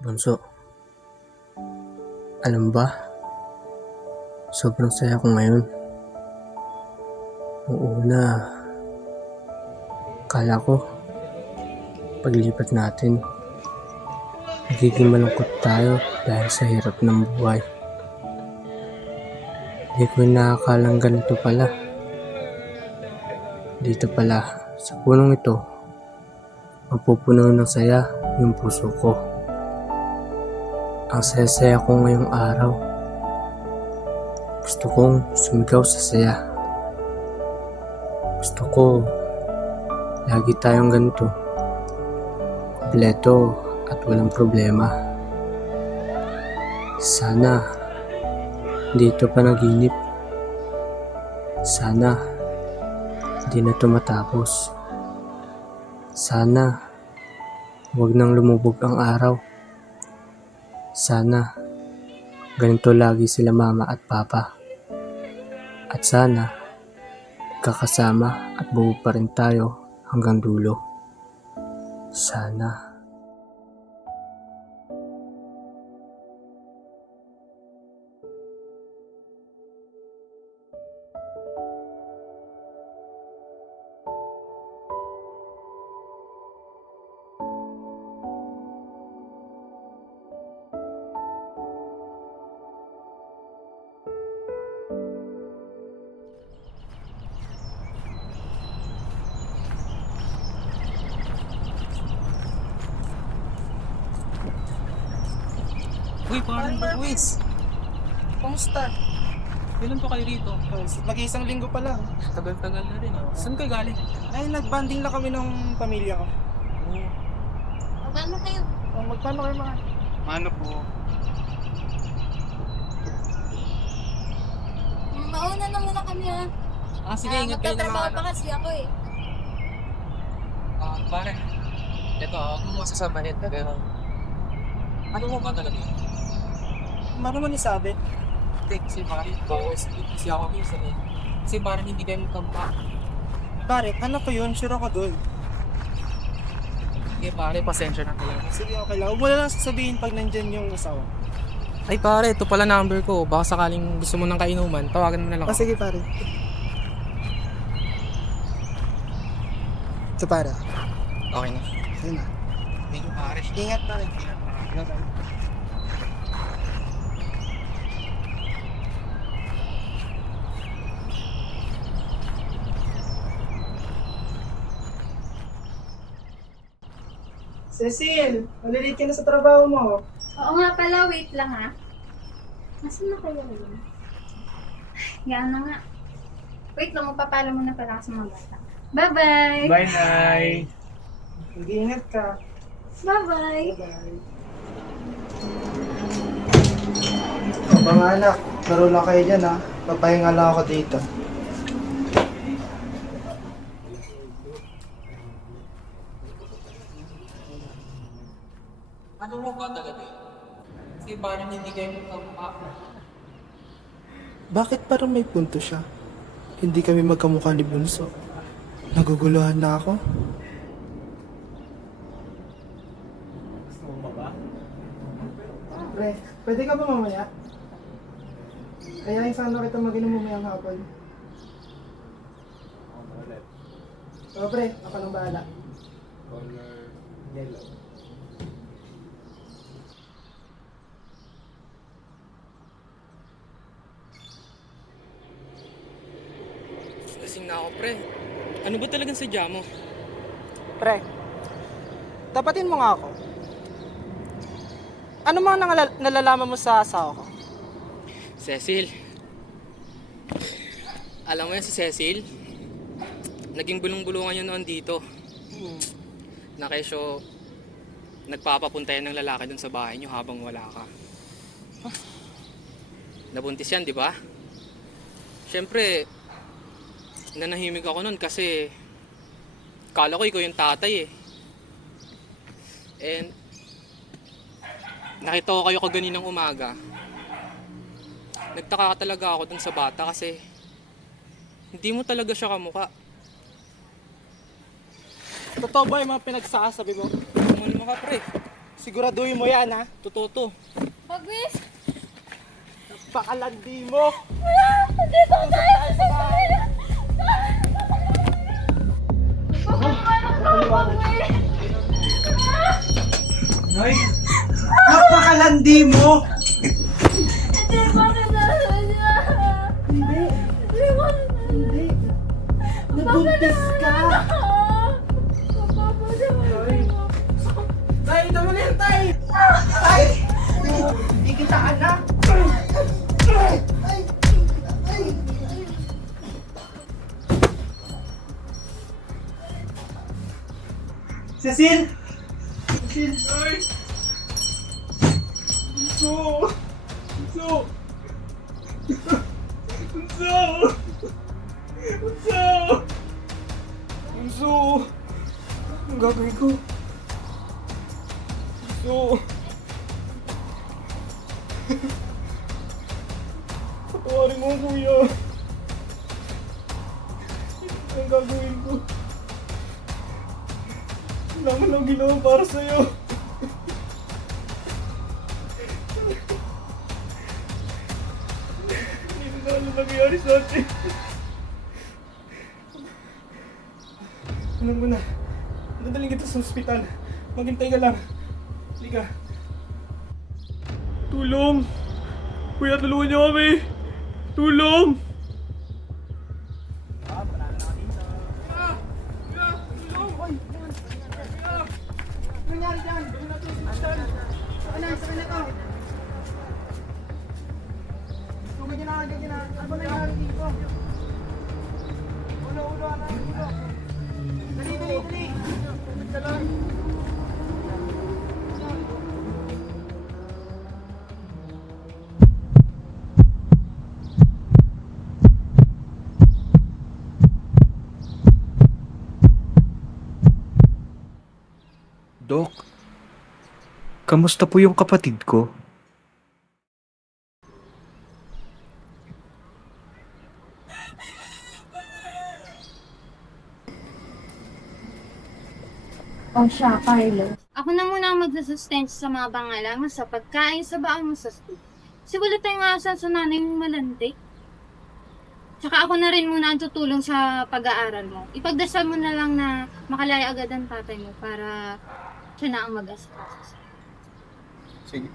Bunso, alam ba, sobrang saya ko ngayon. Noong una, akala ko, paglipat natin, magiging malungkot tayo dahil sa hirap ng buhay. Hindi ko inaakalang ganito pala. Dito pala, sa punong ito, mapupuno ng saya yung puso ko. Ang saya-saya ko ngayong araw. Gusto kong sumigaw sa saya. Gusto ko lagi tayong ganito, kumpleto at walang problema. Sana dito pa naginip. Sana di na ito matapos. Sana huwag nang lumubog ang araw. Sana ganito lagi sila mama at papa. At sana kakasama at buo pa rin tayo hanggang dulo. Sana. Uy, parang Luis. Kumusta? Kailan pa kayo rito? Mag-iisang linggo pa lang. Tagal-tagal na rin. Saan kayo galing? Ay, nag-banding lang kami ng pamilya ko. Oo. Magkano kayo? Magkano kayo mga? Ano po? Mauna na muna kami ha. Sige, ingat kayo na Magtatrabaho mga pa kasi ako eh. Pare. Ito, ako mo masasabahin. Pero, ano mo ba talaga yun? Ano mo ni sabi? Kasi pare, kasi ako minsan eh. Kasi parang hindi kayo magkampa. Pare, anak ko yun. Sure ako dun. Sige pare, pasensya na talaga. Sige, okay lang. Huwag mo na lang sasabihin pag nandyan yung asawa. Ay pare, ito pala number ko. Baka sakaling gusto mo ng kainuman, tawagan mo na lang ako. Sige, pare. Ito, pare. Okay na. Ayun na. Thank you pare. Ingat, pare. Ingat pare. Cecil, malilate ka na sa trabaho mo. Oo nga pala, wait lang ha. Nasaan na kayo yun? Yan na nga. Wait lang, magpapala muna pala ako sa mga bata. Bye-bye! Bye, Nay. Mag-iingat ka. Bye-bye! Bye-bye. Mga anak, laro lang kayo dyan ha. Papahinga lang ako dito. Ano mo ba talaga yun? Kasi parang hindi kayo magkampa. Bakit parang may punto siya? Hindi kami magkamukha ni Bunso. Naguguluhan na ako. Pre, pwede ka ba mamaya? Kaya yung sana kita mag-inom mamayang hapon. Oo pre, ako nang bahala. Yellow. Lasing na ako, pre. Ano ba talagang sadya mo? Pre, tapatin mo nga ako. Ano mga nalalaman mo sa asawa ko? Cecil. Alam mo yan si Cecil? Naging bulong-bulungan yun noon dito. Na kesyo, nagpapapunta yan ng lalaki dun sa bahay nyo habang wala ka. Nabuntis yan, di ba? Siyempre, nanahimik ako nun kasi kala ko ikaw yung tatay eh. And nakita ko kayo kaganinang umaga. Nagtaka talaga ako dun sa bata kasi hindi mo talaga siya kamukha. Totoo ba yung mga pinagsasabi mo? Kumalma ka pre. Siguraduhin mo yan, ha? Totoo to. Wag, miss! Pakalandi mo! Dito tayo sa bahay! Nay! Napakalandi mo! Hindi ko nasa niya! Hindi! Hindi ko Hindi! Nabuntis ka! Tay, ito mo na yan, Tay! Tay! Hindi kita anak! Cecil! Cecil! Ay! Bunso! Bunso! Bunso! Bunso! Bunso! Ang gagawin ko? Bunso! Patawarin mo, kuya. Ang gagawin ko? Wala mo lang ginawa para sa'yo. Hindi na alam nangyayari sa atin. Alam mo na, dadaling kita sa ospital. Maghintay ka lang. Halika. Tulong! Kuya, tulungan niyo kami! Tulong! Dok, kamusta po yung kapatid ko? O siya, Carlo. Ako na muna ang magsusustensya sa mga pangailangan sa pagkain sa baon mo sa school. Siguro tayong asan sa nanay mong malandi. Tsaka ako na rin muna ang tutulong sa pag-aaral mo. Ipagdasal mo na lang na makalaya agad ang tatay mo para siya na ang mag-asikaso. Sige.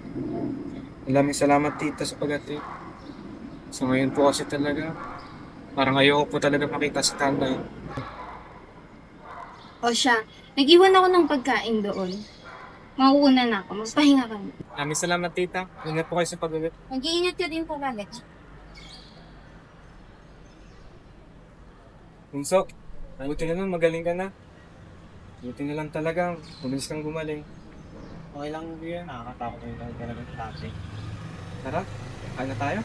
Maraming salamat tita sa pag-atid. So ngayon po kasi talaga, parang ayoko po talaga makita si tatay. O siya, nag-iwan ako ng pagkain doon. Mauuna na ako. Magpahinga ka na. Maraming salamat tita. Ingat po kayo sa pag-uwi. Mag-iingat ka din po ulit. Bunso, buti na lang, magaling ka na. Buti na lang talagang, mabilis kang gumaling. Okay lang mo yan. Nakakatakot yung talaga ng tatay. Tara, kain na tayo.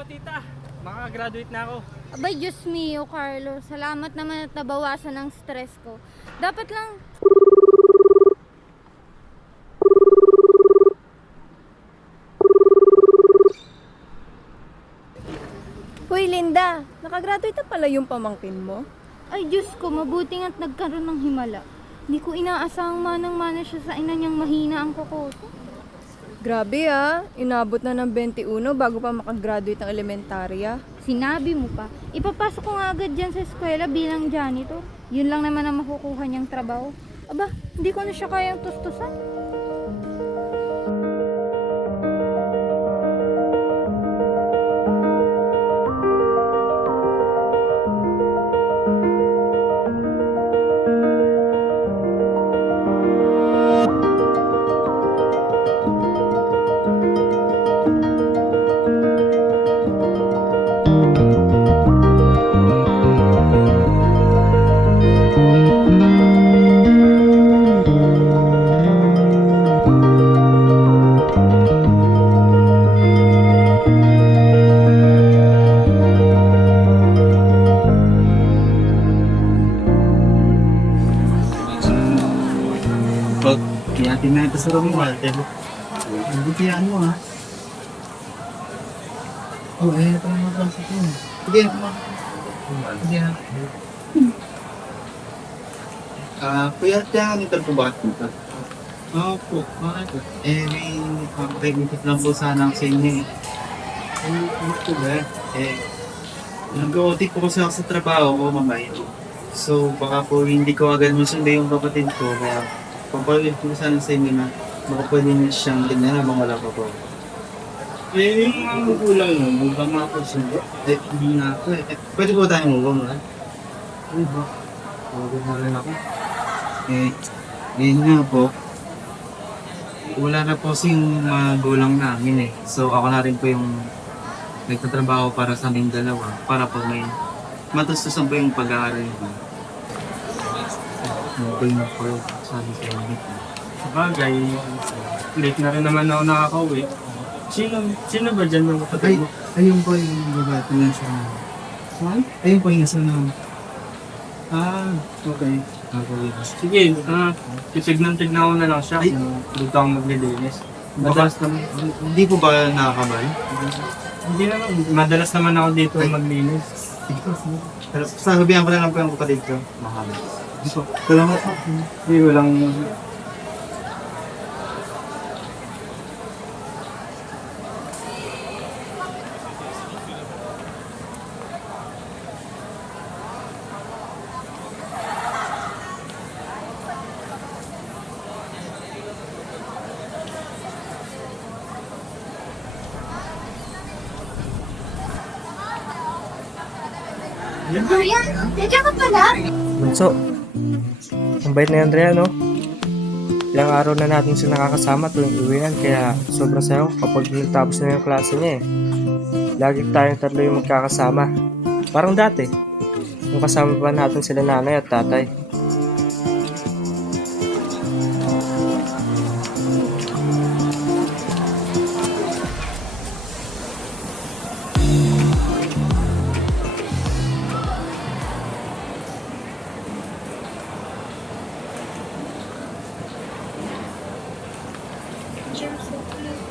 Tita, makaka-graduate na ako. Abay, Diyos mio, Carlo. Salamat naman at nabawasan ang stress ko. Dapat lang... Hoy Linda, nakagraduate na pala yung pamangkin mo? Ay, Diyos ko, mabuti nga't nagkaroon ng himala. Hindi ko inaasahang manang-mana siya sa ina niyang mahina ang kukoto. Grabe inabot na ng 21 bago pa makagraduate ng elementarya. Sinabi mo pa, ipapasok ko nga agad dyan sa eskwela bilang janitor. Yun lang naman ang makukuha niyang trabaho. Aba, hindi ko na siya kayang tustusan. Sarap mo, Walter. Hindi kaya ano ha? Oh, ito yung mga klase ko. Sige, sige ha. Kuya, nito po ba? Opo, bakit? May pag-benefit lang po sana ako sa inyo eh. Ano po ba? Nag-OT po kasi ako sa trabaho ko mamaya. So, baka po hindi ko agad masundo yung kapatid ko. Kaya, papalit ko sana sa inyo na baka pwede niya siyang tingnan habang wala pa po. Yung mga magulang mo, mukhang mga pagsundo. Hindi nga ako eh. Pwede po tayong mukhang ha? Ano ba? Mukhang na rin ako. Yun nga po. Wala na po yung magulang namin eh. So, ako na rin po yung nagtatrabaho para sa aming dalawa. Para po may matustusan po yung pag-aaral ko. Ano po yung sabi sa inyo? Sabagay, late na rin naman ako nakakauwi. Sino ba dyan ng kapatid mo? Ayun po yung babae na siya. Ayun po yung nasa naman. Okay. Sige, titignan ko na lang siya. Ay. Dito ako maglilinis. Madalas naman, Hindi po ba nakakabal? hindi naman, madalas naman ako dito maglinis. Sasabihan ko na lang po yung kapatid ko. Mahal. Salamat po. Hindi, walang... Ayan, nandiyan ka pala. Bunso, ang bait na Andrea, no? Ilang araw na natin siya nakakasama tuwing uwian, kaya sobrang sayo kapag nagtapos na yung klase niya eh. Lagi tayong tatlo yung magkakasama. Parang dati, yung kasama pa natin sila nanay at tatay.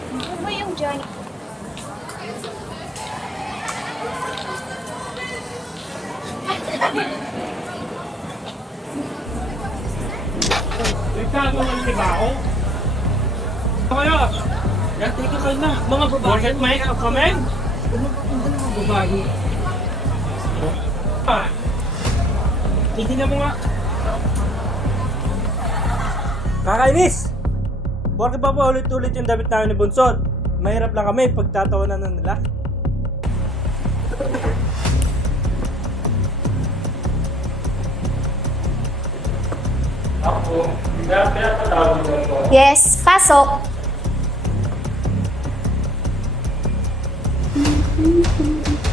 Ano ba yung Johnny? Nagkagawa ni ba ako? Kaya, natikikal na. Mga babae. Bakit may comment? Ano ba kung mga babae? Hindi na mo nga. Kakainis! Bakit pa ulit-ulit yung damit namin ni Bunson? Mahirap lang kami pagtatawanan na nila. Yes, pasok.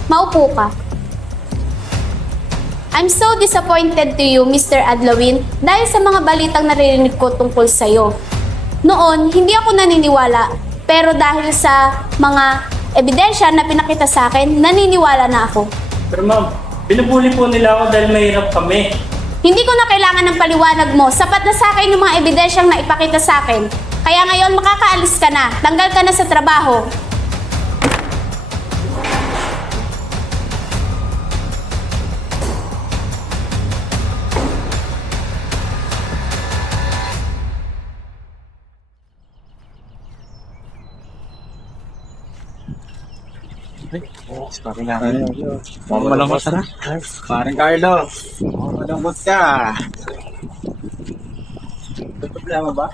Maupo ka. I'm so disappointed to you, Mr. Adlawin, dahil sa mga balitang naririnig ko tungkol sa'yo. Noon, hindi ako naniniwala, pero dahil sa mga ebidensya na pinakita sa akin, naniniwala na ako. Pero ma'am, binubuli po nila ako dahil mahirap kami. Hindi ko na kailangan ng paliwanag mo. Sapat na sa akin yung mga ebidensyang naipakita sa akin. Kaya ngayon makakaalis ka na. Tanggal ka na sa trabaho. Malambot ka na? Parang Carlo, malambot ka. May problema ba?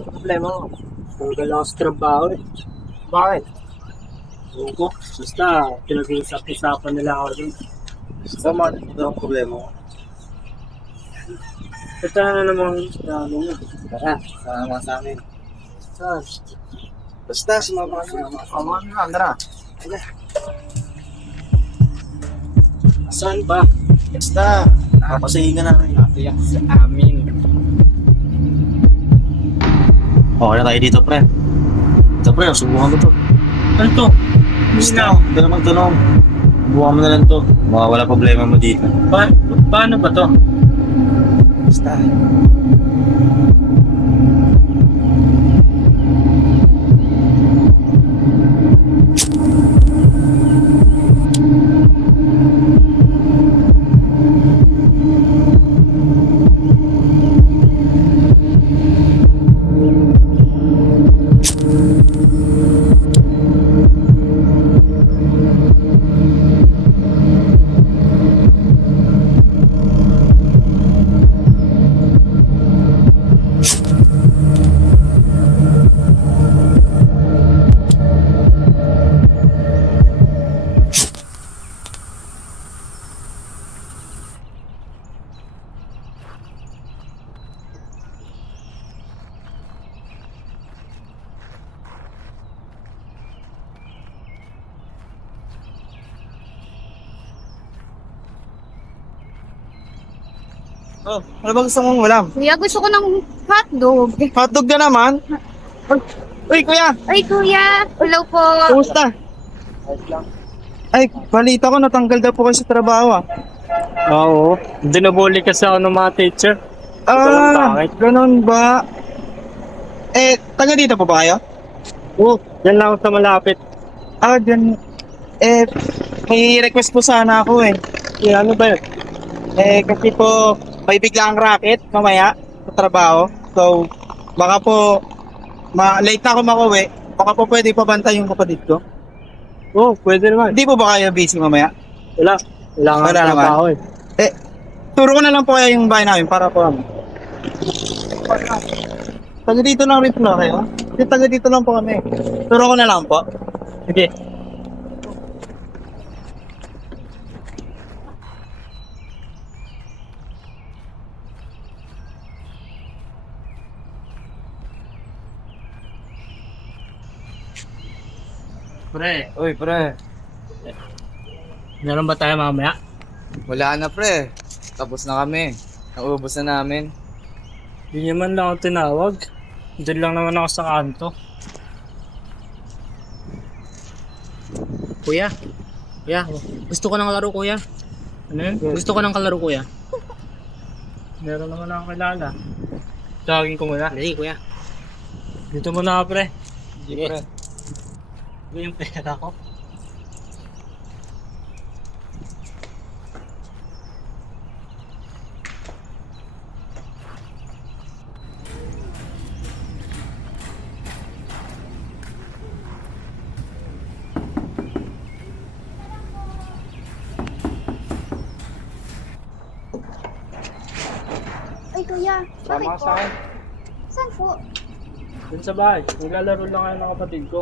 Problema mo? Tanggal ako sa trabaho eh. Bakit? Ewan ko, basta pinag-uusap-usapan nila ako dun. Sa mga ito ang problema mo. Ito na namang ano mo. Tara, sama sa amin. Saan? Basta, sumama ka na. Sumama ka na, tara. Saan ba? Basta, papasahingan namin. Tiyak sa amin. Okay na tayo dito, pre. Ito, pre, subukan mo to. Ano to? Basta, ito naman tanong. Subukan mo na lang to. Baka wala problema mo dito. Paano ba to? Basta. Oh, ano ba gusto mong ulam? Kuya, gusto ko ng hotdog. Hotdog na naman. Uy, kuya! Ay, kuya. Hello po. Kumusta? Ay, balita ko natanggal daw po kayo sa trabaho ah. Oo, dinabuli kasi ako ng mga teacher. Bakit? Ganun ba? Taga dito po ba kayo? Oo, yan lang ako sa malapit. Dyan. May request po sana ako eh. Ano ba yun? Kasi po, may biglang racket mamaya sa trabaho. So, baka po, late na ako makauwi. Baka po pwede pabantay yung kapatid ko. Oo, pwede naman. Hindi po ba kayo busy mamaya? Wala. Wala nga Wala naman. trabaho eh. Turo ko na lang po kaya yung bahay namin para po kami. Taga dito lang rin po na kayo. Kasi taga dito lang po kami. Turo ko na lang po. Sige. Pre, Uy, pre. meron ba tayo mamaya? Wala na, pre. Tapos na kami. Naubos na namin. Hindi naman lang ako tinawag. Doon lang naman ako sa kanto. Kuya, gusto ko ng laro, kuya. Ano yun? Gusto ko ng kalaro, kuya. Meron naman ako kilala. Tawagin ko muna. Dali, kuya. Dito muna ako, pre. Sige. Pre. Ito yung pera ko. Ay, kuya. Bakit Sama ka po? sa akin. Saan po? Dun sa bahay. Naglalaro lang kayo ng kapatid ko.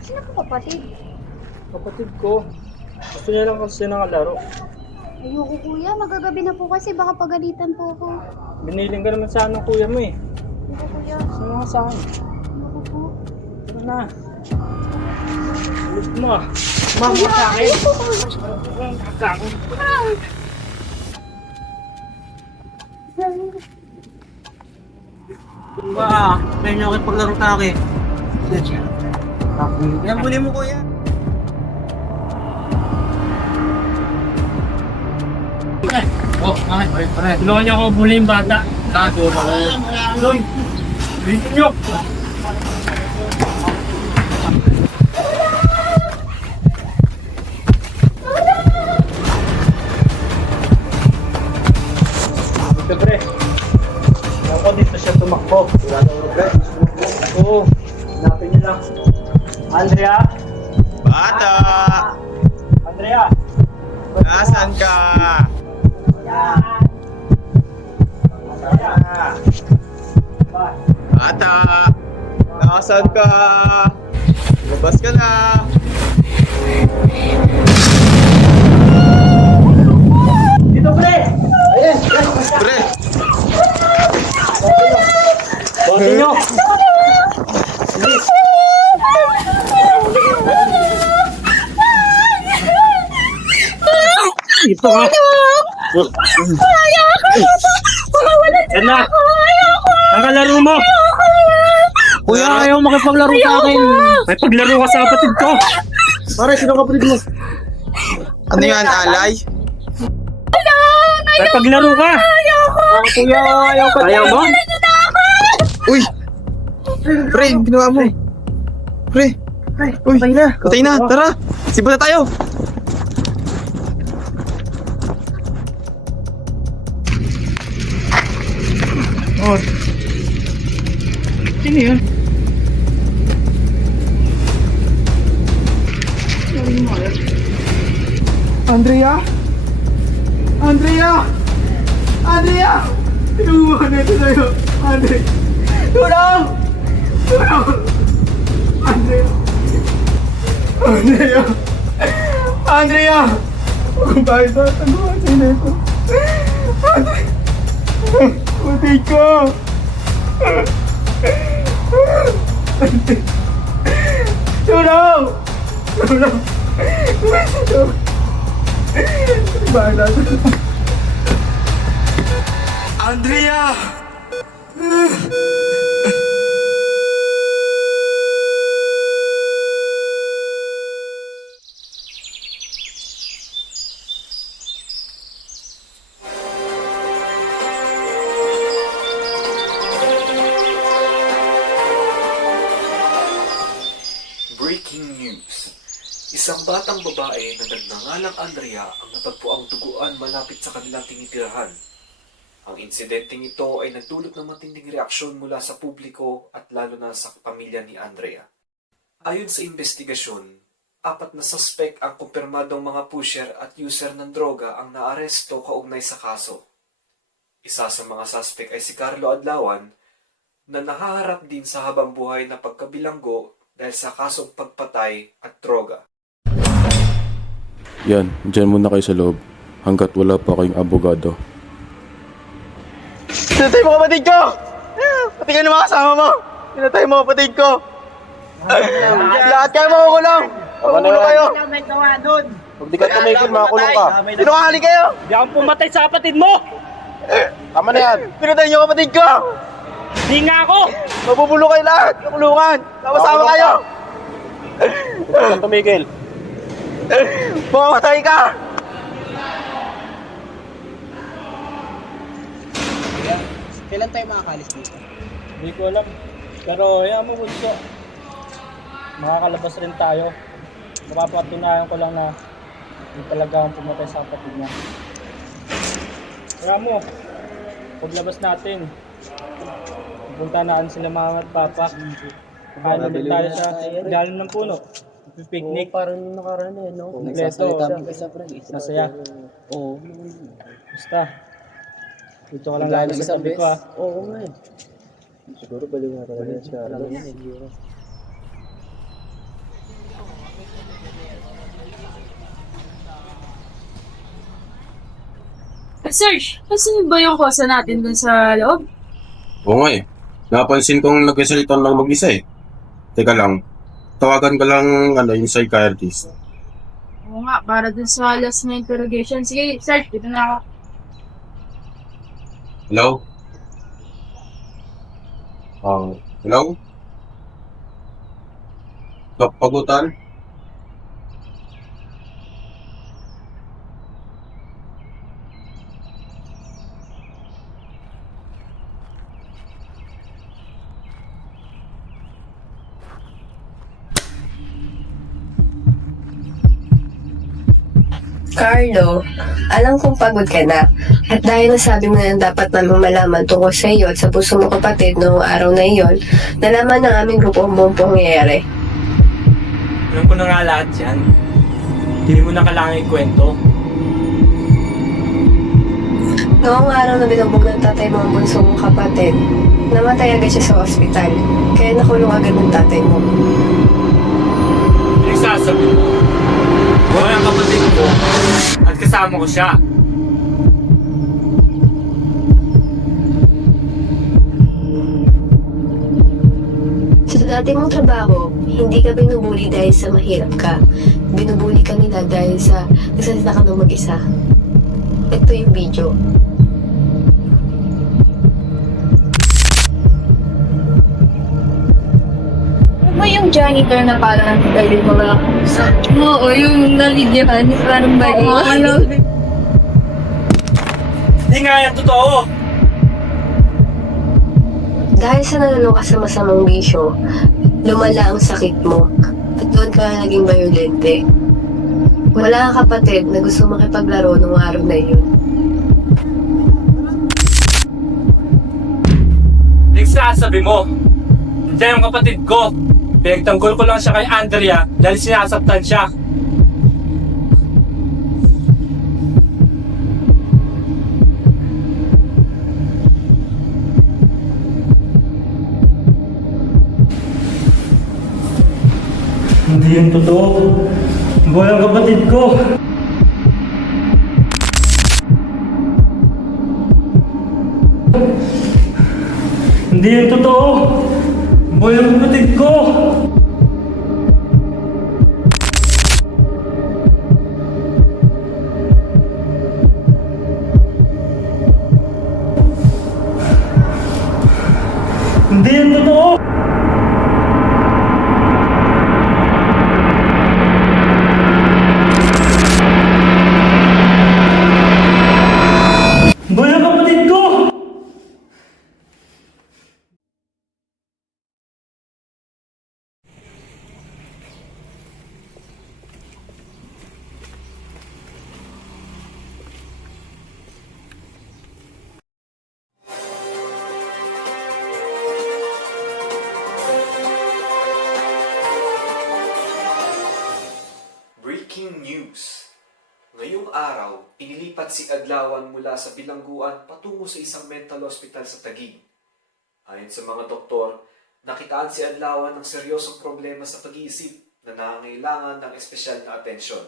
Sino po kapatid? Kapatid ko. Gusto niya lang kasi nakalaro. Ayoko, kuya. Magagabi na po kasi baka pagalitan po ako. Biniling ka naman sana ng kuya mo eh. Ayoko, kuya. Sama ka sa akin. Ayoko po. Tara na. Gusto mo ah. Mama sa akin. Sa akin. Ba, kaya nyo ako paglaro sa akin. Yan, huli mo kuya. Oh, bakit? Tulungan niyo ako muli yung bata. Tago ba kayo? Loy! Bilitin niyo! Ito, pre. Ako dito siya tumakbo. Wala daw, pre. Oo. Hanapin niyo lang. Andrea? Bata! Andrea! Nasaan ka? Bata! Nasaan ka? Lumabas ka na! Dito, pre! Pre! Bakit niyo? Ito ka! Yan na! Ang kalaro mo! Kuya, ayaw makipaglaro sa akin! May paglaro ka sa kapatid ko! Pare, sino kapatid mo? Ano yan, alay? May paglaro ka! Kuya, ayaw pa. Ayaw mo? Uy! Pre, ginawa mo. Pre! Uy, patay na, tara! Sipa na tayo! Oh. Sino yun? Andrea? Andrea! Andrea! Inuwan na ito sa'yo! Andrea! Tulong! Tulong! Andrea! Andrea! Andrea! Kung bakit ba tanungan sa'yo na ito? Andrea! Putay ko! Tulong! Tulong! Tulong! Bahala ka. Andrea! Breaking news. Isang batang babae na nagngangalang Andrea ang natagpuang duguan malapit sa kanilang tinitirahan. Ang insidenteng ito ay nagdulot ng matinding reaksyon mula sa publiko at lalo na sa pamilya ni Andrea. Ayon sa investigasyon, 4 na suspect ang kumpirmadong mga pusher at user ng droga ang naaresto kaugnay sa kaso. Isa sa mga suspect ay si Carlo Adlawan na nahaharap din sa habang buhay na pagkabilanggo dahil sa kasong pagpatay at droga. Yan, dyan muna kayo sa loob hanggat wala pa kayong abogado. Pinatay mo kapatid ko! Pati ka ng mga kasama mo! Pinatay mo kapatid ko! Lahat kayo makukulong! Makukulong kayo! Huwag di ka tumigil, makakulong ka. Sinungaling kayo! Hindi ako pumatay sa kapatid mo! Tama na yan. Pinatay niyo kapatid ko! Hindi nga ako! Mabubulo kayo lahat! Kakulungan! Sama-sama kayo! Huwag ka tumigil. Mamamatay ka! Kailan tayo makakalis dito? Hindi ko alam. Pero hayaan mo, Bunso. Makakalabas rin tayo. Mapapatunayan ko lang na hindi talaga akong pumatay sa kapatid niya. Hayaan mo. Paglabas natin, pupunta natin sila mama at papa. Kakain namin tayo sa ilalim ng puno. Picnic. Parang nakaraan eh, no? Kompleto. Isa, friend. Masaya. Oo. Basta. Dito ka lang lagi sa tabi ko, ha. Oo nga eh. Siguro baliw nga talaga yan siya. Serge, kasi ba yung kosa natin dun sa loob? Oo nga eh. Napansin kong nagsasalita lang mag-isa eh. Teka lang. Tawagan ko lang yung psychiatrist. Oo nga, para dun sa last na interrogation. Sige, Serge, dito na ako. Hello? Hello? Doc Pagutan? Carlo, alam kong pagod ka na. At dahil nasabi mo na dapat namang malaman tungkol sa iyo at sa puso mo kapatid noong araw na iyon, nalaman ng aming grupo ang buong pangyayari. Alam ko na nga lahat yan. Hindi mo na kailangan ikwento. Noong araw na binugbog ng tatay mo ang bunso mong kapatid, namatay agad siya sa ospital. Kaya nakulong agad ng tatay mo. Pinagsasabi mo, buhay ang kapatid ko at kasama ko siya. Sa dati mong trabaho, hindi ka binubuli dahil sa mahirap ka. Binubuli ka nila dahil sa nagsalita ka ng mag-isa. Ito yung video. Ano yung janitor na parang galing mo na? Oo, yung nalidyahan. Parang bali. Hindi nga yan totoo. Dahil sa nalalo ka sa masamang bisyo, lumala ang sakit mo at doon ka naging bayolente. Wala kang kapatid na gusto makipaglaro nung araw na iyon. Pinagsasabi mo, hindi yung kapatid ko. Pinagtanggol ko lang siya kay Andrea dahil sinasaktan siya. Hindi yung totoo. Buhay ang kapatid ko. Hindi yung totoo. Buhay ang kapatid ko. punong araw, inilipat si Adlawan mula sa bilangguan patungo sa isang mental hospital sa Taguig. Ayon sa mga doktor, nakitaan si Adlawan ng seryosong problema sa pag-iisip na nangangailangan ng espesyal na atensyon.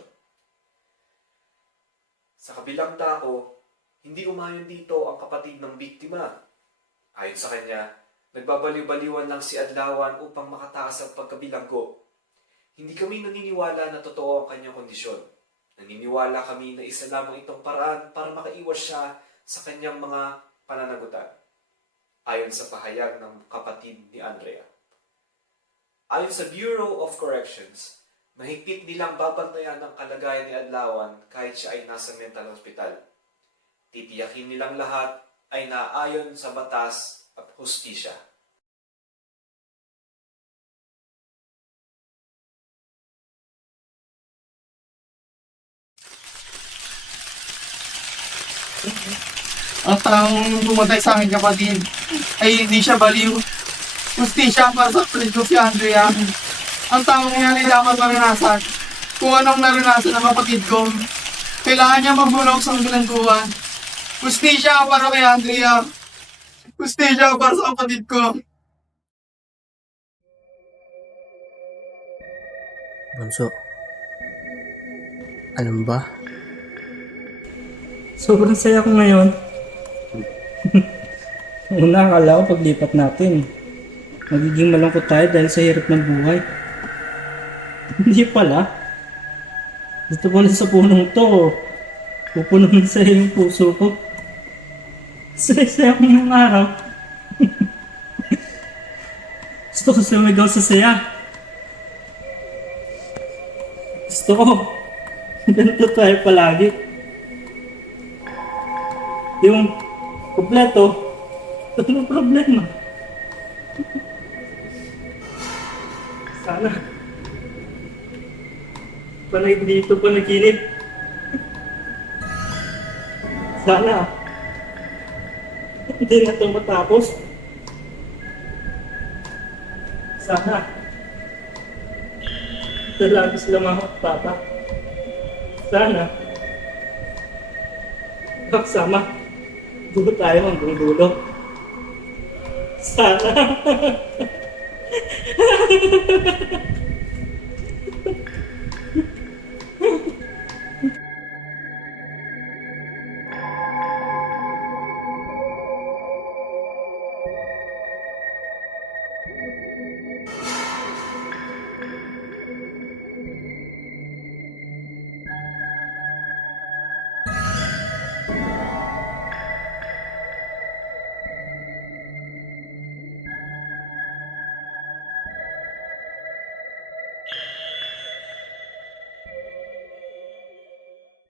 Sa kabilang dako, hindi umayon dito ang kapatid ng biktima. Ayon sa kanya, nagbabaliw-baliwan lang si Adlawan upang makatakas ang pagkabilanggo. Hindi kami naniniwala na totoo ang kanyang kondisyon. Naniniwala kami na isa lamang itong paraan para makaiwas siya sa kanyang mga pananagutan. Ayon sa pahayag ng kapatid ni Andrea. Ayon sa Bureau of Corrections, mahigpit nilang babantayan ang kalagayan ni Adlawan kahit siya ay nasa mental hospital. Titiyakin nilang lahat ay naayon sa batas at hustisya. Ang taong pumatay sa akin kapatid ay hindi siya baliw. Hustisya para sa kapatid ko si Andrea. Ang taong yan ay dapat maranasan kung anong naranasan ng kapatid ko. Kailangan niya magbulok sa bilangguan. Hustisya para kay Andrea. Hustisya para sa kapatid ko. Bunso, alam ba? Sobrang saya ko ngayon. Una, akala ko paglipat natin, magiging malungkot tayo dahil sa hirap ng buhay. Hindi pala. Dito pala sa punong to, pupuno na sa yung puso ko. Saya-saya ko ng araw. Gusto ko sumigaw sa saya. Gusto ko, ganito tayo palagi. Yung kompleto, walang problema. Sana panay dito panaginip. Sana hindi na ito matapos. Sana lagi sila mga papa. Sana magsama dulo tayo hanggang dulo. Sana